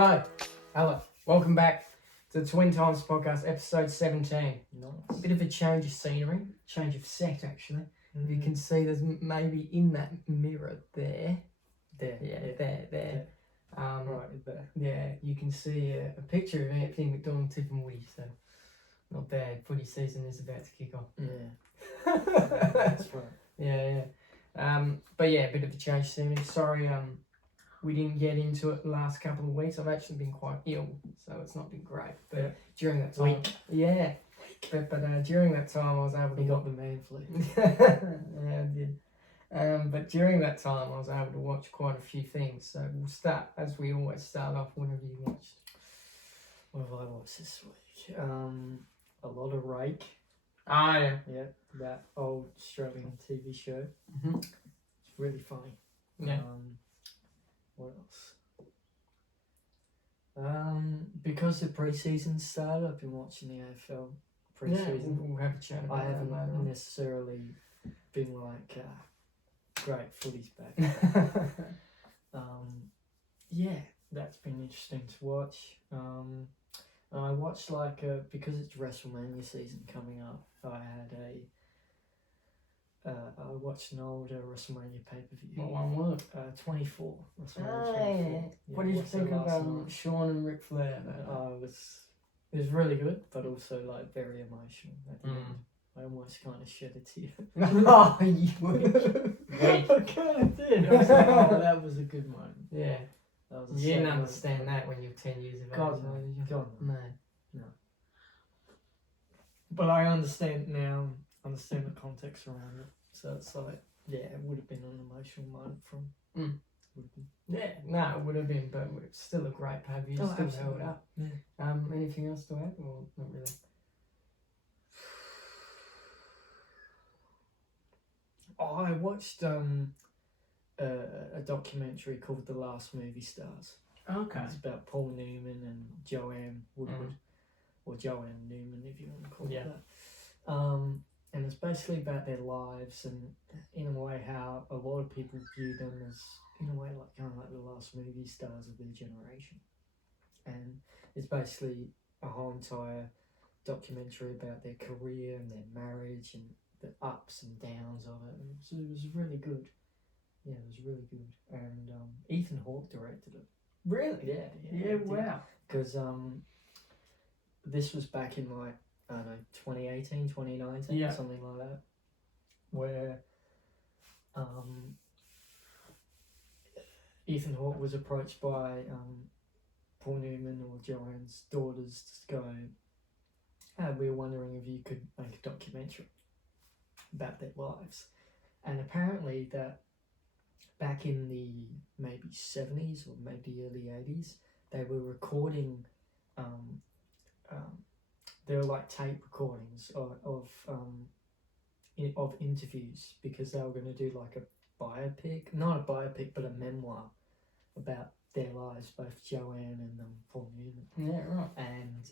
Hello. Welcome back to the Twin Times Podcast, episode 17. Nice. A bit of a change of scenery, change of set, actually. Mm-hmm. You can see there's maybe in that mirror there. There. There. Right there. Yeah, you can see a picture of Anthony McDonald, Tiff and Woody, so not bad. Footy season is about to kick off. Yeah. That's right. Yeah. But yeah, a bit of a change of scenery. Sorry, we didn't get into it the last couple of weeks. I've actually been quite ill, so it's not been great. But during that time, But during that time, I was able to. You got the man flu. Yeah, I did. But during that time, I was able to watch quite a few things. So we'll start as we always start off. Whenever you watched. What have I watched this week? A lot of Rake. Ah, yeah. Yeah, that old Australian TV show. Mm-hmm. It's really funny. Yeah. What else? Because the pre-season started, I've been watching the AFL pre-season. Yeah, we'll have a chat about I haven't that later on. necessarily been like, great, footy's back. Yeah, that's been interesting to watch. I watched because it's WrestleMania season coming up, I watched an older WrestleMania pay-per-view. What one was it? 24. WrestleMania 24. Yeah. What did you watched that think of last night. Sean and Ric Flair? It was really good, but also like very emotional at the end. I almost kind of shed a tear. Oh, you would. I kind of did. I was like, oh, that was a good moment. Yeah. That was a You sad didn't moment. understand that when you're 10 years of age. God, no. though, did you? God, no. No. But I understand now, understand the context around it. So it's like, yeah, it would have been an emotional moment from. Would have been. Yeah, no, it would have been, but it's still a great pay-per-view. Oh, Still absolutely. held up. Yeah. Anything else to add, or not really? I watched a documentary called The Last Movie Stars. Okay. It's about Paul Newman and Joanne Woodward, or Joanne Newman, if you want to call it that. And it's basically about their lives and, in a way, how a lot of people view them as, in a way, like kind of like the last movie stars of their generation. And it's basically a whole entire documentary about their career and their marriage and the ups and downs of it. And so it was really good. Yeah, it was really good. And Ethan Hawke directed it. Really? Yeah. Wow. Because this was back in like, I don't know, 2018, 2019, something like that, where Ethan Hawke was approached by Paul Newman or Joanne's daughters to go, we were wondering if you could make a documentary about their lives. And apparently that back in the maybe 70s or maybe early 80s, they were recording they were like tape recordings of interviews, because they were going to do like a biopic, not a biopic, but a memoir about their lives, both Joanne and Paul Newman. Yeah, right. And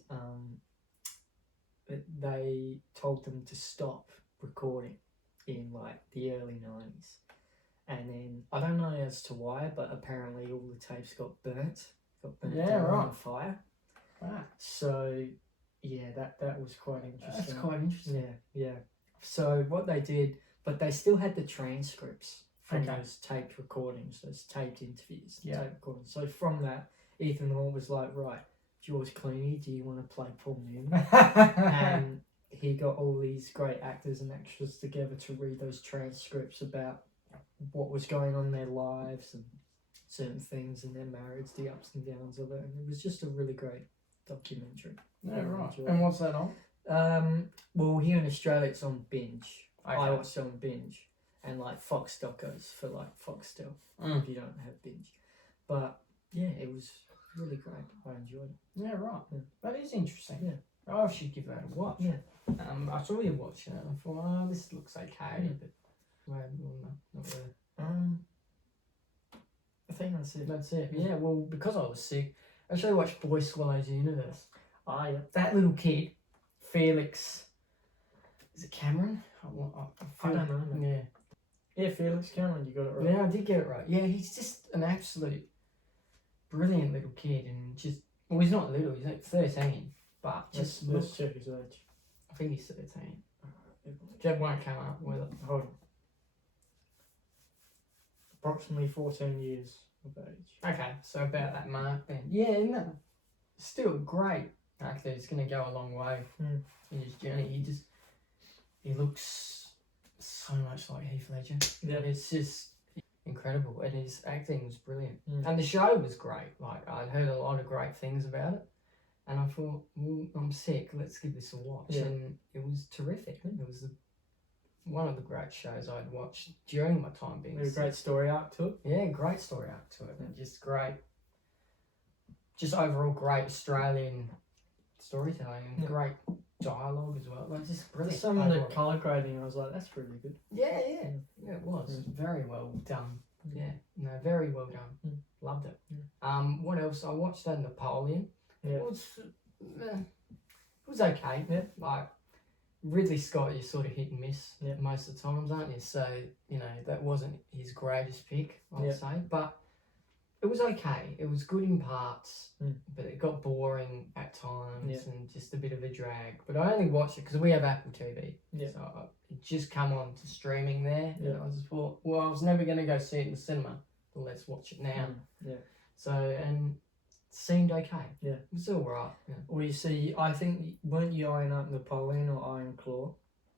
they told them to stop recording in like the early 90s. And then, I don't know as to why, but apparently all the tapes got burnt down on fire. Wow. So, yeah, that was quite interesting. That's quite interesting. Yeah. So what they did, but they still had the transcripts from Okay. those taped recordings, those taped interviews, Yeah. taped recordings. So from that, Ethan Hawke was like, right, George Clooney, do you want to play Paul Newman? And he got all these great actors and actresses together to read those transcripts about what was going on in their lives and certain things in their marriage, the ups and downs of it. And it was just a really great documentary. Yeah, right. enjoyed And it. what's that on? Well, here in Australia it's on Binge. Okay. I watched it on Binge, and like Fox Docos for like Foxtel if you don't have Binge. But yeah, it was really great. I enjoyed it. Yeah, right. Yeah. That is interesting. Yeah. I should give that a watch. Yeah. I saw you watching it and I thought, oh, this looks okay, but well, no, not really. I think that's it. That's it. Yeah, well, because I was sick, I actually watched Boy Swallows the Universe. Yeah. That little kid, Felix, is it Cameron? I don't know. Yeah. Yeah, Felix Cameron, you got it right. Yeah, I did get it right. Yeah, he's just an absolute brilliant little kid, and just well, he's not little. He's like 13, but just let's check his age. I think he's 13. Jeb won't come up with it. Hold on. Approximately 14 years of age. Okay, so about that mark then. Yeah, no, still great actor. He's going to go a long way in his journey. He looks so much like Heath Ledger. Yeah. It's just incredible, and his acting was brilliant. And the show was great. Like, I'd heard a lot of great things about it, and I thought, well, I'm sick, let's give this a watch. Yeah. And it was terrific. It was one of the great shows I'd watched during my time being There's a sick. great story arc to it. Yeah, great story arc to it. And just great, just overall great Australian storytelling and great dialogue as well. Like, just brilliant. Some of the overall. colour grading, I was like, that's really good. Yeah, it was very well done. Yeah, no, very well done. Loved it. What else? I watched Napoleon. Yeah. It was okay. Yeah. Like, Ridley Scott is sort of hit and miss Yeah. most of the times, aren't you? So, that wasn't his greatest pick, I would say. But it was okay. It was good in parts, but it got boring at times and just a bit of a drag. But I only watched it because we have Apple TV. Yeah. So it just come on to streaming there. Yeah. And I just thought, well, I was never going to go see it in the cinema. Well, let's watch it now. Yeah. So, and it seemed okay. Yeah. It was all right. Yeah. Well, you see, I think, weren't you eyeing up Napoleon or Iron Claw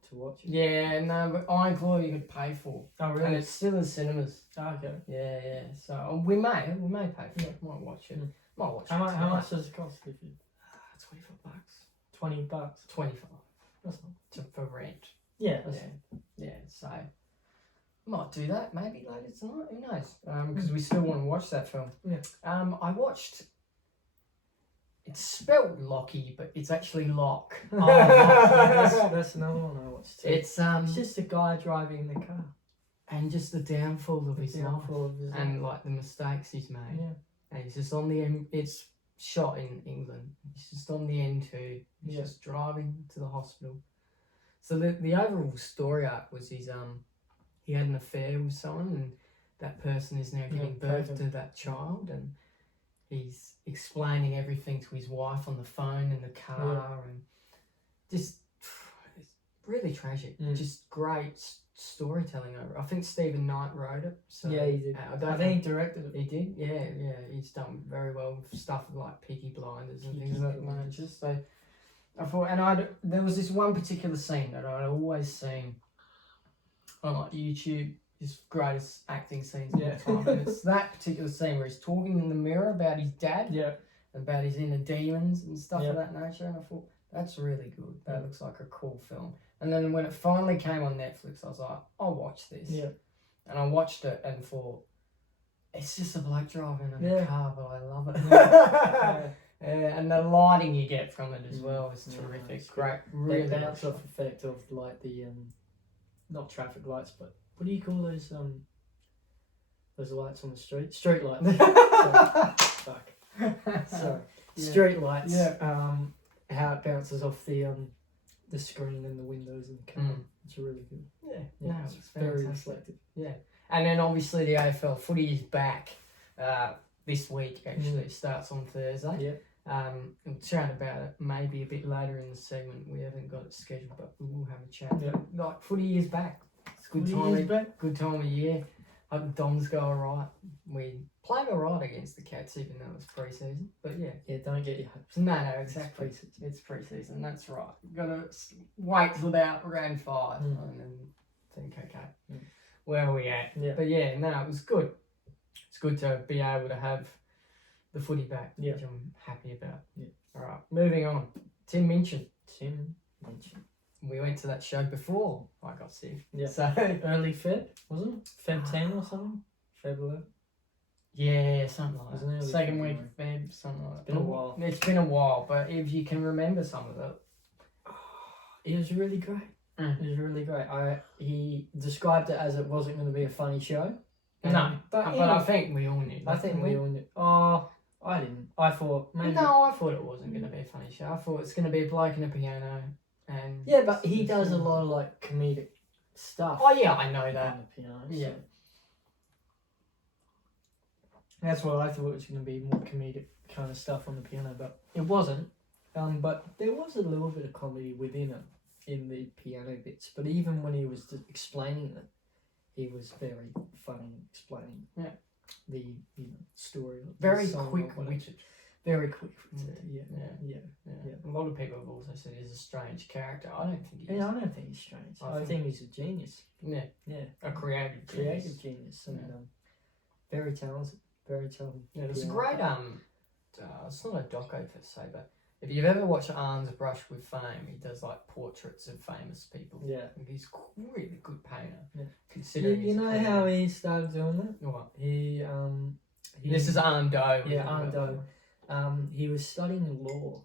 to watch it? Yeah, no, but Iron Claw you could pay for. Oh, And really? it's still in cinemas. Oh, okay. Yeah. So we may pay for it. Might watch it. Might watch it. How much does it cost if you? $25. $20. 25 That's not. for rent. Yeah. Yeah. So might do that maybe later tonight. Who knows? Because we still want to watch that film. Yeah. I watched. It's spelled Lockie, but it's actually Lock. Oh, that's another one I watched too. It's just a guy driving the car. and just the downfall of his life and life. like the mistakes he's made. Yeah. And he's just on the end. It's shot in England. He's just on the N2. He's just driving to the hospital. So the overall story arc was he had an affair with someone, and that person is now giving birth to that child, and he's explaining everything to his wife on the phone in the car, and just it's really tragic. Just great storytelling over it. I think Stephen Knight wrote it. So Yeah, he did. I think he directed it. He did. Yeah. He's done very well with stuff like Peaky Blinders and things like that. So I thought, and there was this one particular scene that I'd always seen on like YouTube. His greatest acting scenes of all time. And it's that particular scene where he's talking in the mirror about his dad, about his inner demons and stuff of that nature. And I thought, that's really good. That looks like a cool film. And then when it finally came on Netflix, I was like, I'll watch this. Yeah. And I watched it and thought, it's just a bloke driving in a car, but I love it. And the lighting you get from it as well is terrific. It's great. Really the bounce-off effect of like the not traffic lights, but what do you call those lights on the street? Street lights. Fuck. Sorry. Street lights. Yeah. How it bounces off the screen and the windows and the camera. It's really good. Yeah. No, It's it's very fantastic. reflective. Yeah. And then obviously the AFL footy is back this week, actually. It starts on Thursday. Yeah. We'll chat about it maybe a bit later in the segment. We haven't got it scheduled, but we will have a chat. Yeah. Like, footy is back. It's good good time of year. Hope the Dons go alright. We played alright against the Cats, even though it's pre-season. But yeah, don't get your hopes. No, exactly. It's pre-season. That's right. Gotta wait till about round 5 and then think, okay, where are we at? Yeah. But yeah, no, it was good. It's good to be able to have the footy back, which I'm happy about. Yeah. All right, moving on. Tim Minchin. We We went to that show before I got sick. Yeah. So early Feb, wasn't it? Feb 10 or something? Feb 11? yeah, something like Wasn't that. it Second early week of Feb, something like that. It's been a while. It's been a while, but if you can remember some of it. It was really great. It was really great. He described it as it wasn't going to be a funny show. No, but I think we all knew. I think we all knew. Oh, I didn't. I thought maybe. No, I thought it wasn't going to be a funny show. I thought it's going to be a bloke and a piano. And yeah, but he does a lot of like comedic stuff. Oh yeah, I know that. On the piano. Yeah. That's what I thought it was going to be, more comedic kind of stuff on the piano, but it wasn't. But there was a little bit of comedy within it, in the piano bits. But even when he was explaining it, he was very funny explaining the story. Of Very the song quick-witted. Very quick-witted. Yeah. A lot of people have also said he's a strange character. I don't think he is. Yeah, I don't think he's strange. I think he's a genius. Yeah. A creative genius, and very talented. Very talented. Yeah, there's a great it's not a doco per se, but if you've ever watched Arne's Brush with Fame, he does like portraits of famous people. Yeah. And he's a really good painter. Yeah. Considering you know how he started doing that? What? He This is Arne Doe. Yeah, Arne Doe. He was studying law,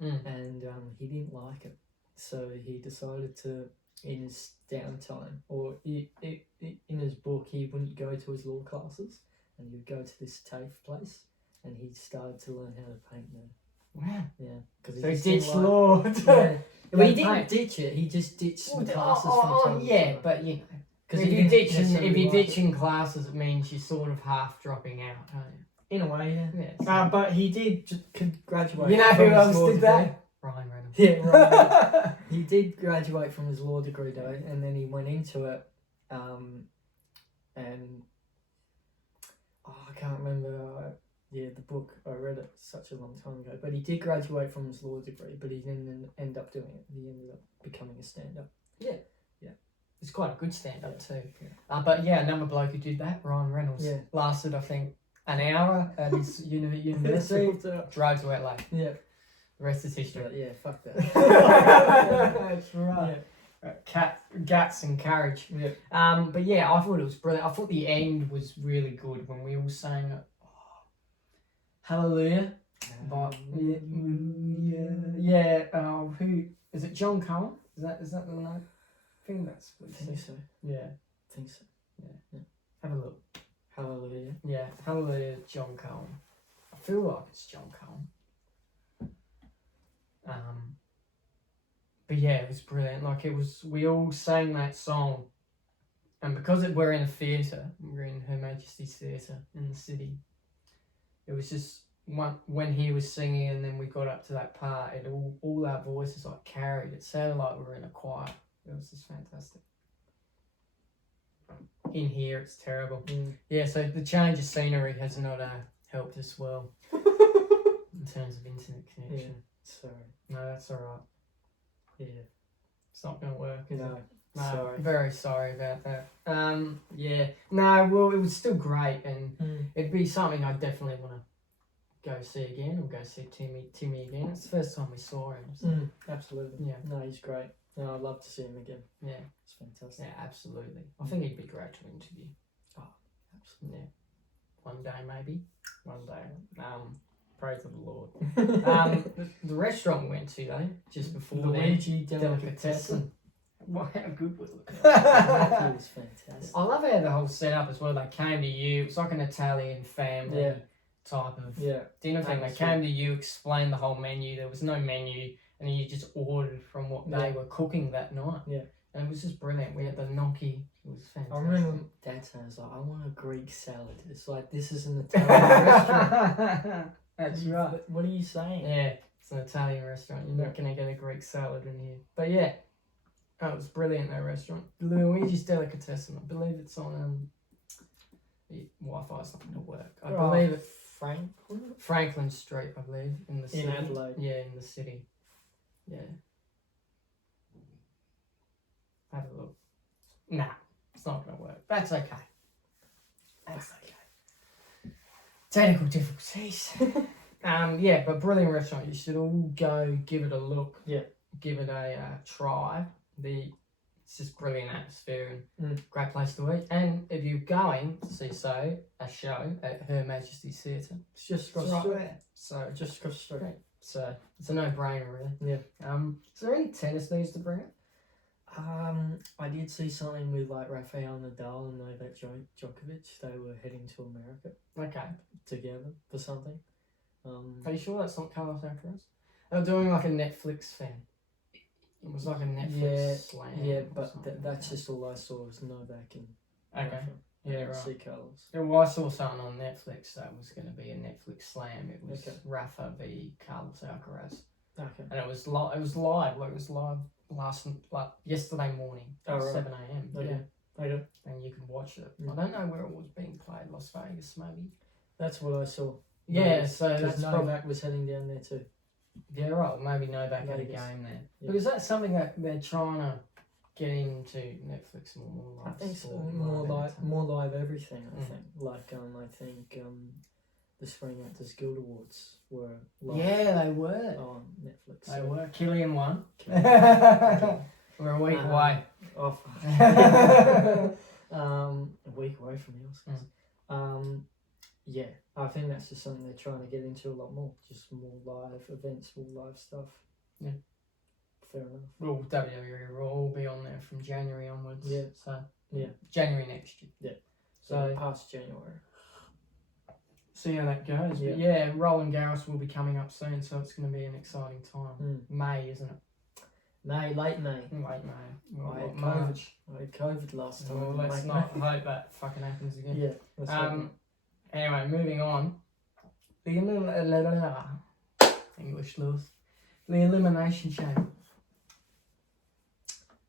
and he didn't like it, so he decided to, in his downtime, or in his book, he wouldn't go to his law classes, and he would go to this TAFE place, and he started to learn how to paint there. Wow. Yeah. Cause So he ditched law. Yeah. Well, he didn't ditch it. He just ditched the classes from time to time. But you know, because He if didn't you're like ditching classes, it means you're sort of half dropping out, aren't you? In a way, yeah. Yeah. But he did graduate. You know from who his else law did degree. that? Ryan Reynolds. Yeah, right. He did graduate from his law degree though, and then he went into it, and I can't remember. The book, I read it such a long time ago. But he did graduate from his law degree, but he didn't end up doing it. He ended up becoming a stand-up. Yeah. It's quite a good stand-up too. Yeah. But yeah, another bloke who did that, Ryan Reynolds, lasted I think an hour at his university. Drove to Adelaide. Yeah. The rest is history. Yeah, fuck that. That's right. Guts and courage. Yeah. But yeah, I thought it was brilliant. I thought the end was really good when we all sang it. Hallelujah. Who is it? John Cohen? Is that the name? I think that's what I think so. Yeah. I think so. Yeah. Have a look. Hallelujah. Yeah. Hallelujah, John Cohen. I feel like it's John Cohen. But yeah, it was brilliant. Like we all sang that song, and because we're in a theatre, we're in Her Majesty's Theatre in the city. It was just when he was singing, and then we got up to that part, and all our voices like carried. It sounded like we were in a choir. It was just fantastic. In here, it's terrible. Yeah, so the change of scenery has not helped us well in terms of internet connection. Yeah, sorry. No, that's all right. Yeah, it's not going to work, is no. it? No, sorry. Very sorry about that. Yeah. No, well, it was still great, and it'd be something I definitely want to go see again, or go see Timmy again. It's the first time we saw him. So. Absolutely. Yeah. No, he's great. No, I'd love to see him again. Yeah. It's fantastic. Yeah, absolutely. I think he'd be great to interview. Oh, absolutely. Yeah. One day, maybe. One day. Praise to the Lord. The restaurant we went to, though, just before Luigi Delicatessen. Wow, how good was it? That was fantastic. I love how the whole setup as well. They came to you. It's like an Italian family type of dinner thing. They came to you, explained the whole menu. There was no menu, and you just ordered from what they were cooking that night. Yeah. And it was just brilliant. We had the gnocchi. It was fantastic. I remember Dad saying, I want a Greek salad. It's like, this is an Italian restaurant. That's right. What are you saying? Yeah, it's an Italian restaurant. You're not going to get a Greek salad in here. But yeah, it was brilliant, that restaurant. Luigi's Delicatessen. I believe it's on... Wi-Fi's not going to work. I believe it's Franklin Street, I believe, in the city. In Adelaide. Yeah, in the city. Yeah. Have a look. Nah, it's not going to work. That's okay. That's okay. Technical difficulties. Yeah, but brilliant restaurant. You should all go give it a look. Yeah. Give it a try. It's just brilliant atmosphere and great place to eat. And if you're going to see a show at Her Majesty's Theatre, it's just across the street. So just across the street. So it's a no-brainer, really. Yeah. Is there any tennis news to bring up? I did see something with like Rafael Nadal and Novak Djokovic. They were heading to America. Okay. Together for something. Are you sure that's not Carlos Alcaraz? They're doing like a Netflix thing. It was like a Netflix slam. Yeah, but that's just all I saw was Novak and Okay. Rafa. Yeah, right. See Carlos. Yeah, well, I saw something on Netflix that was going to be a Netflix slam. It was Okay. Rafa v Carlos Alcaraz, Okay. and it was live. It was live. Like, it was live yesterday morning, Oh, right. 7 a.m. Okay. Yeah, Okay. and you could watch it. Mm. I don't know where it was being played. Las Vegas, maybe. That's what I saw. Yeah, so because that's probably. Novak was heading down there too. Yeah, right. Maybe Novak had a Vegas. game there Yeah. because that's something that they're trying to get into Netflix more. I Like think so. sport, More entertainment. live everything. I Mm. think I think the Screen Actors Guild Awards were live Yeah, they were. on Netflix. They were. Killian won. Okay. We're a week away. Oh, a week away from the Oscars. Yeah, I think that's just something they're trying to get into a lot more. Just more live events, more live stuff. Yeah. Fair enough. Well, WWE will all be on there from January onwards. Yeah. So Yeah. January next year. Yeah. So past January. see how that goes. Yeah. But yeah, Roland Garros will be coming up soon, so it's going to be an exciting time. May, isn't it? May, late May. Late May. I had March. I had COVID last time. Well, let's Late not May. hope that fucking happens again. Yeah. Let's hope not. Anyway, moving on. English, Lewis. The Elimination Chamber.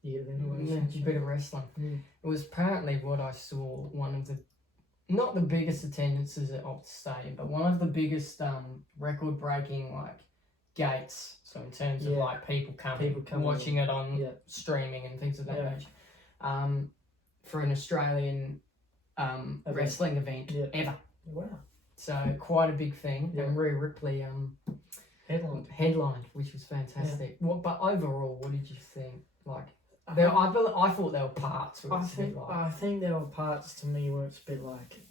Yeah, A bit of wrestling. It was apparently what I saw one of the, not the biggest attendances at Optus Stadium, but one of the biggest record-breaking like gates. So in terms of like people coming watching it on streaming and things of that nature. For an Australian wrestling event ever. Wow. So quite a big thing. Yeah. And Rhea Ripley headlined, which was fantastic. What, but overall, what did you think? Like, I thought there were parts. Where I think there were parts to me where it's a bit like,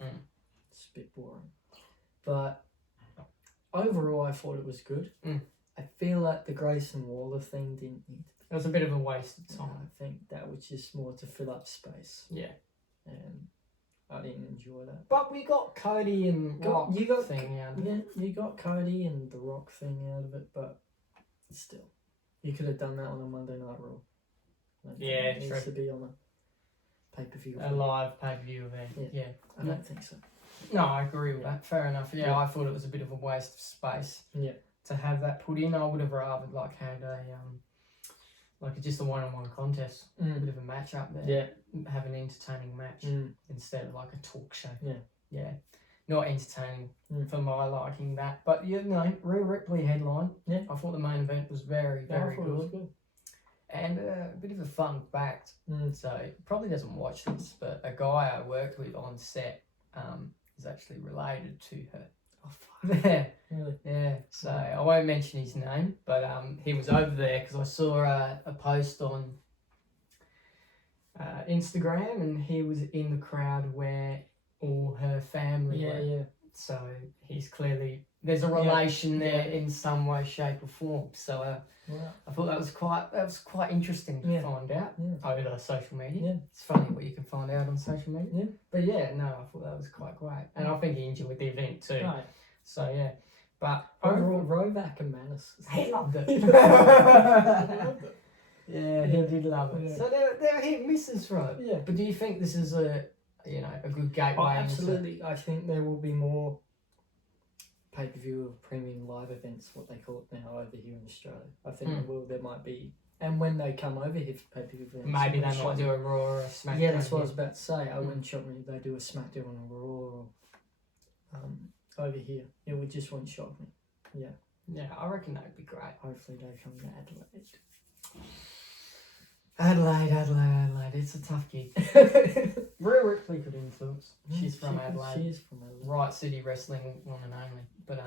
it's a bit boring. But overall, I thought it was good. I feel like the Grayson Waller thing didn't need. It was a bit of a waste of time. I think that was just more to fill up space. Yeah. And I didn't enjoy that. But we got Cody and Rock thing out of it. Yeah, you got Cody and the Rock thing out of it, but still, you could have done that on a Monday Night Raw. It needs to be on a pay-per-view. A live pay-per-view event. Yeah. I don't think so. No, I agree with that. Fair enough. Yeah, I thought it was a bit of a waste of space. Yeah. To have that put in, I would have rather had a just a one-on-one contest, a bit of a match up there. Yeah. Have an entertaining match instead of like a talk show. Yeah. Yeah. Not entertaining for my liking that. But Rhea Ripley headline. Yeah. I thought the main event was very, very good. It was good. And a bit of a fun fact. So he probably doesn't watch this, but a guy I worked with on set is actually related to her. Oh, fuck. Yeah. Really? Yeah. So I won't mention his name, but he was over there because I saw a post on Instagram, and he was in the crowd where all her family were. Yeah. So he's clearly, there's a relation there in some way, shape, or form. So I thought that was quite interesting to find out over social media. Yeah. It's funny what you can find out on social media. Yeah. But yeah, no, I thought that was quite great, and I think he enjoyed the event too. Right. So yeah, but Overall, Rovac and Manus. he loved it. Yeah, he did love it. Yeah. So they're hit misses from it. Yeah. But do you think this is a good gateway? Oh, absolutely. I think there will be more pay-per-view or premium live events, what they call it now over here in Australia. I think there might be, and when they come over here for pay-per-view events, Maybe they might do a Raw or a SmackDown. Yeah, that's what I was about to say. I wouldn't shock me if they do a SmackDown or a Raw or, over here. It just wouldn't shock me. Yeah. Yeah, I reckon that'd be great. Hopefully they come to Adelaide. Adelaide. It's a tough gig. Rhea Ripley could influence. She's from Adelaide. She is from Adelaide. Right City Wrestling, one and only. But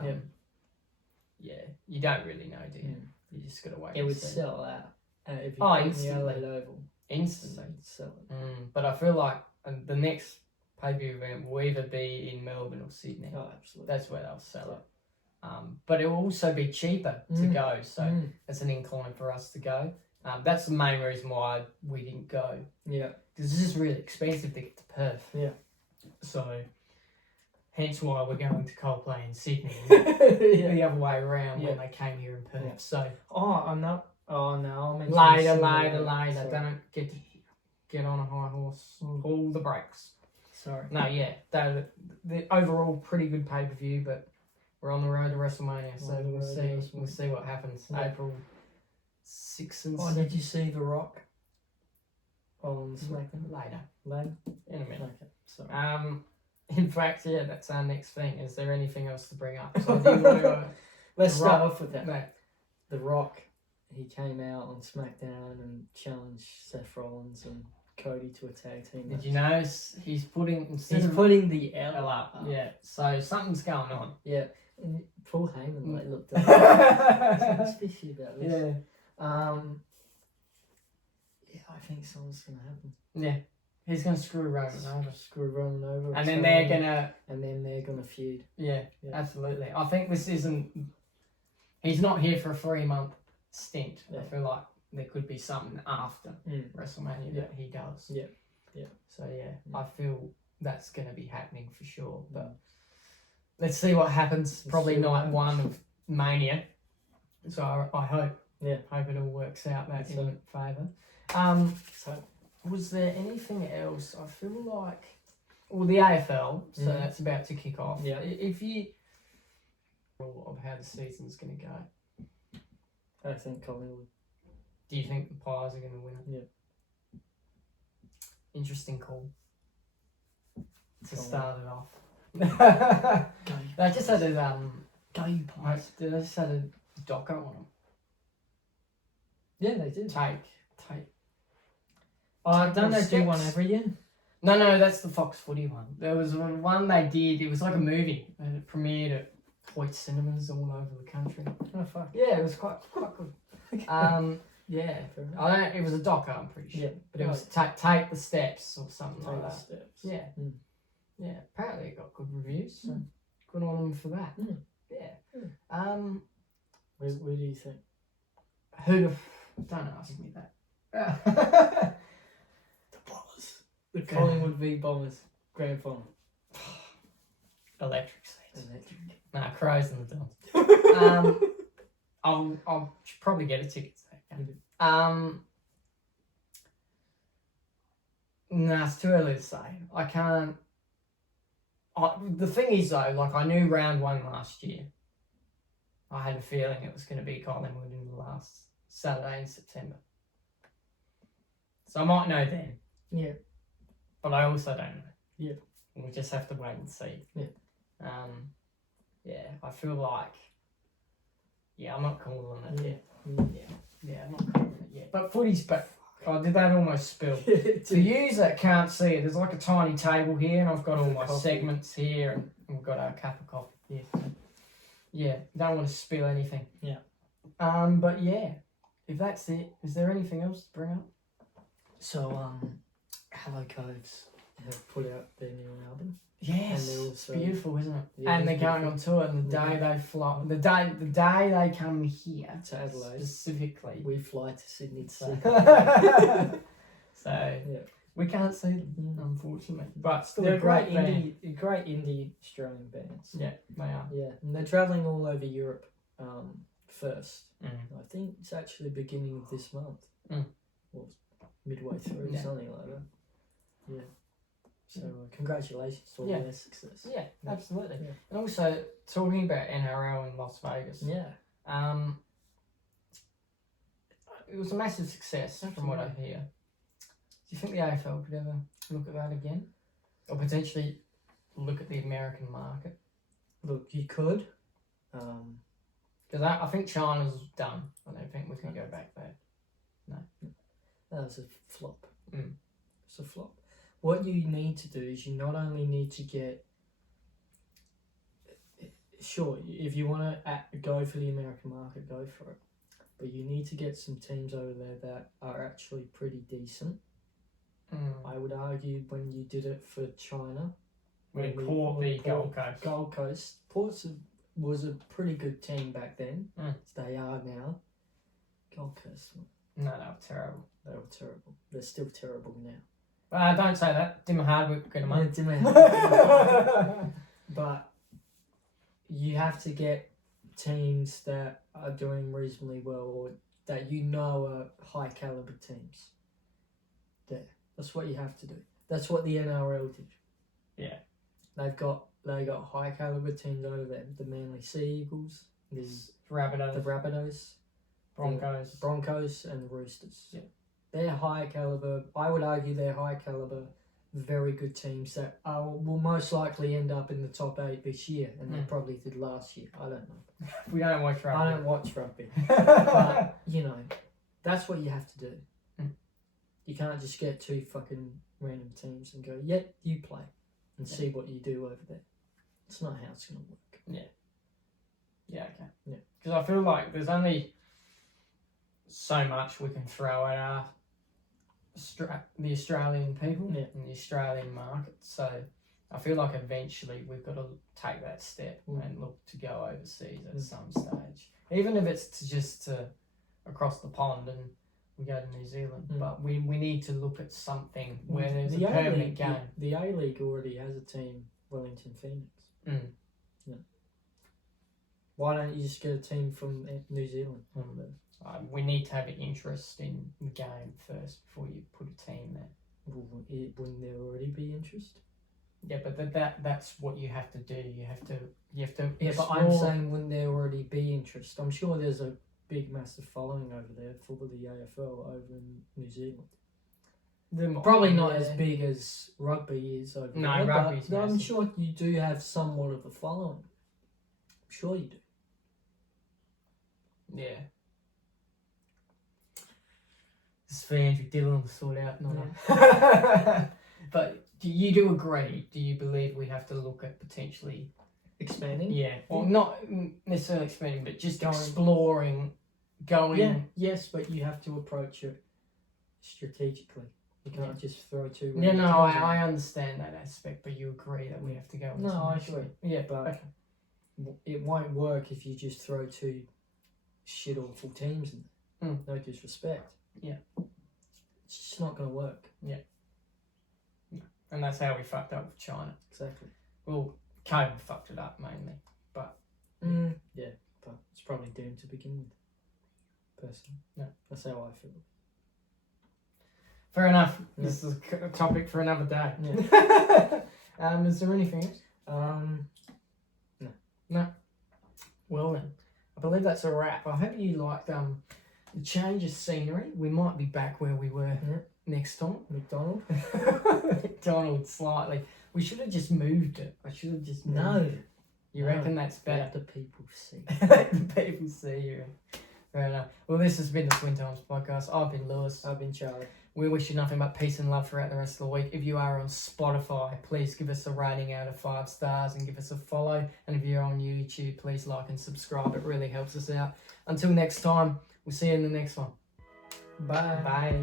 you don't really know, do you? You just gotta wait. It would sell out if you put the Adelaide Oval. Instantly. Sell it. But I feel like the next pay-per-view event will either be in Melbourne or Sydney. Oh, absolutely. That's where they'll sell it. But it will also be cheaper to go, so it's an incline for us to go. That's the main reason why we didn't go. Yeah. Because this is really expensive to get to Perth. Yeah. So, hence why we're going to Coldplay in Sydney. The other way around when they came here in Perth. Yeah. So. No. I'll mention Later. Don't get on a high horse. Pull the brakes. Sorry. No, yeah, the overall pretty good pay-per-view, but we're on the road to WrestleMania, so we'll see what happens. Yeah. April 6th and 7th. Oh, did you see The Rock on SmackDown? Later. In a minute. Okay, sorry. In fact, yeah, that's our next thing. Is there anything else to bring up? So do you want to, Let's The start Rock- off with that. no, The Rock, he came out on SmackDown and challenged Seth Rollins and Cody to a tag team did match. you notice he's putting He's putting the L L up? Yeah, so something's going on. Yeah. And Paul Heyman like looked at him. What's fishy about this? Yeah. Yeah, I think something's gonna happen. Yeah. He's gonna screw Roman over. Screw Roman over. And then they're gonna feud. Yeah, Yeah. absolutely. I think this isn't he's not here for a 3-month stint. Yeah. I feel like there could be something after WrestleMania Yeah. that he does. Yeah. Yeah. So yeah, Yeah. I feel that's gonna be happening for sure. But let's see what happens. Probably see what night happens. one of Mania. So I hope. Yeah. Hope it all works out that That's in favour. So Was there anything else? I feel like, well, the AFL. So Mhm. that's about to kick off. Yeah. If you of how the season's going to go, I think Collingwood. do you think the Pies are going to win it? Yeah. Interesting call to Collingwood. start it off. Go. They just had a Go you Pies. they just had a doco on them. Yeah, they did. Take. Don't they do steps. one every year? No, that's the Fox Footy one. There was one they did. It was like a movie, and it premiered at Hoyt cinemas all over the country. Oh fuck. Yeah, it was quite good. Yeah, Fair enough. I don't. It was a doco, I'm pretty sure. Yeah. But it was take the steps or something Take like the that. steps. Yeah. Mm. Yeah. Apparently, it got good reviews. So Mm. good on them for that. Mm. Yeah. Mm. Where do you think? Who? Don't ask me that. The Bombers. The Collingwood v Bombers grand final. Electric seats. Electric. Nah, Crows and the Dons. I'll should probably get a ticket. Nah, it's too early to say. I can't. The thing is though, like I knew round one last year. I had a feeling it was going to be Collingwood in the last Saturday in September. So I might know then, Yeah. but I also don't know. Yeah. We'll just have to wait and see. Yeah. Yeah, I feel like. Yeah, I'm not calling it yet. Yeah, I'm not calling it yet. But footy's back. Oh, did that almost spill? For you that can't see it, there's like a tiny table here, and I've got all my Coffee. segments here, and we've got our cup of coffee here. Yeah, don't want to spill anything. Yeah. But yeah, if that's it, is there anything else to bring up? So, Hello Coves have put out their new album. Yes, And they're it's also- beautiful, isn't it? Yeah, and they're it's going on tour, and the day they fly, the day they come here To Adelaide. specifically. We fly to Sydney to So, see. so Yeah. we can't see them, unfortunately, but still They're a great band. great indie Australian bands. Yeah, they are. Yeah, and they're travelling all over Europe first. Mm. I think it's actually beginning of this month. Mm. Or midway through, Yeah. something like that. Yeah. So congratulations to all Yeah. their success. Yeah, absolutely. Yeah. And also talking about NRL in Las Vegas. Yeah. It was a massive success from what I hear. Do you think the AFL could ever look at that again, or potentially look at the American market? Look, you could. Because I think China's done. I don't think we can go back there. That was a flop. Mm. It's a flop. What you need to do is you not only need to get. Sure, if you want to go for the American market, go for it. But you need to get some teams over there that are actually pretty decent. I would argue when you did it for China, We when caught when the Gold Coast. Gold Coast, Ports was a pretty good team back then. Mm. They are now. Gold Coast, No, they were terrible. they were terrible. They're still terrible now. Don't say that. Dimmer Hardwick got him up. Yeah, but you have to get teams that are doing reasonably well, or that you know are high caliber teams. There, that's what you have to do. That's what the NRL did. Yeah. They got high caliber teams over there. The Manly Sea Eagles, the Rabbitohs, Broncos, and the Roosters. Yeah. They're high caliber. I would argue they're high caliber, very good teams that will most likely end up in the top 8 this year, and they probably did last year. I don't know. We don't watch rugby. I don't watch rugby, but you know, that's what you have to do. You can't just get 2 fucking random teams and go, "Yeah, you play," and see what you do over there. It's not how it's gonna work. Yeah, okay. Yeah. Because I feel like there's only so much we can throw at our the Australian people Yeah. and the Australian market. So I feel like eventually we've got to take that step and look to go overseas at some stage, even if it's just across the pond and we go to New Zealand. But we need to look at something where there's a permanent game. The A-League already has a team, Wellington Phoenix. Yeah. Why don't you just get a team from New Zealand? We need to have an interest in the game first before you put a team there. Well, wouldn't there already be interest? Yeah, but that's what you have to do. You have to. Yeah, explore. but I'm saying wouldn't there already be interest? I'm sure there's a big, massive following over there for the AFL over in New Zealand. Probably not as big as rugby is over there. No, rugby's but I'm massive. sure you do have somewhat of a following. I'm sure you do. Yeah. This is for Andrew Dillon to sort out, not I. But you do agree? Do you believe we have to look at potentially Expanding? Yeah, well, not necessarily expanding, but just exploring, going. Yeah, yes, but you have to approach it strategically. You can't just throw 2. Yeah, no, I understand that aspect, but you agree that we have to go. No, I agree. Yeah, but it won't work if you just throw 2 shit awful teams in there. No disrespect. Yeah. It's just not going to work. Yeah. And that's how we fucked up with China. Exactly. Well, COVID fucked it up mainly, but yeah, but it's probably doomed to begin with. Personally, yeah, that's how I feel. Fair enough. Yeah. This is a topic for another day. Yeah. Is there anything else? No. Well then, I believe that's a wrap. I hope you liked the change of scenery. We might be back where we were next time. McDonald's slightly. We should have just moved it. I should have just moved it. You reckon that's better? Let the people see. The people see you. Fair enough. Well, this has been the Twin Times Podcast. I've been Lewis. I've been Charlie. We wish you nothing but peace and love throughout the rest of the week. If you are on Spotify, please give us a rating out of 5 stars and give us a follow. And if you're on YouTube, please like and subscribe. It really helps us out. Until next time, we'll see you in the next one. Bye. Bye.